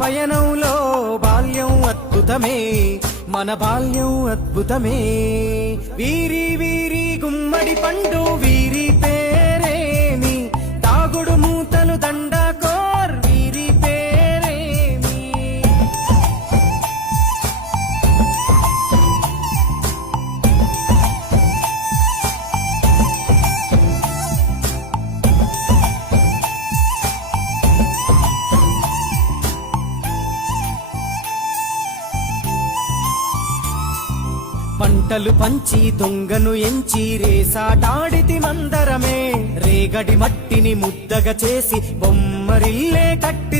పయనంలో బాల్యం అద్భుతమే, మన బాల్యం అద్భుతమే. వీరి వీరి గుమ్మడి పండు వీరి పేరేమి, తాగుడు మూతలు దండకోర్ వీరి పేరేమి. పంటలు పంచి దొంగను ఎంచి రేసాటాడితి మందరమే, రేగడి మట్టిని ముద్దగా చేసి బొమ్మరిల్లే కట్టి